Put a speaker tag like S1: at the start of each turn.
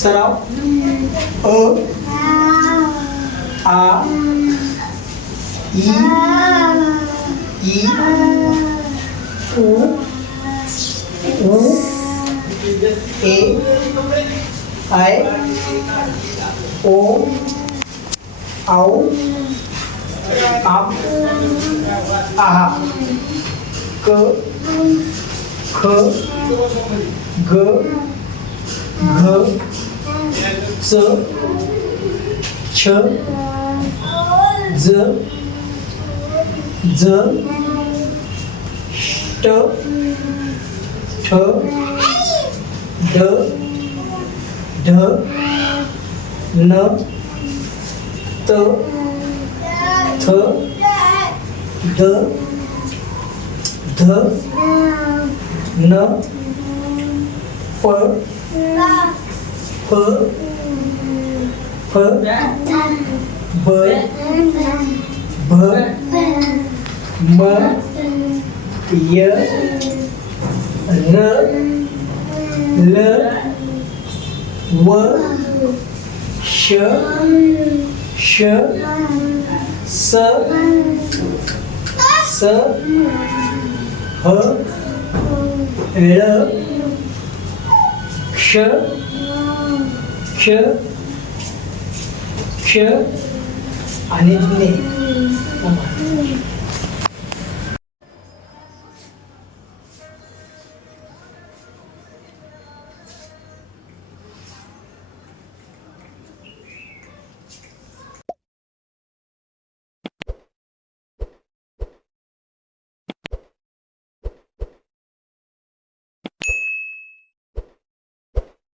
S1: सराव अ, आ, ई ई, उ उ, ए आय ओ औ आप, आहा, क, ख, ग hớ sớ chớ. Dớ dớ tớ thớ. Đớ. Đớ. Nớ. Tớ. Thớ. Đớ. Đớ nớ. Pớ phớ. Phớ. Với. Vớ mớ. Nhớ rớ lớ. Vớ sớ sớ sớ. Sớ. Hớ. Lớ. क्ष क्ष क्ष आणि ज्ञे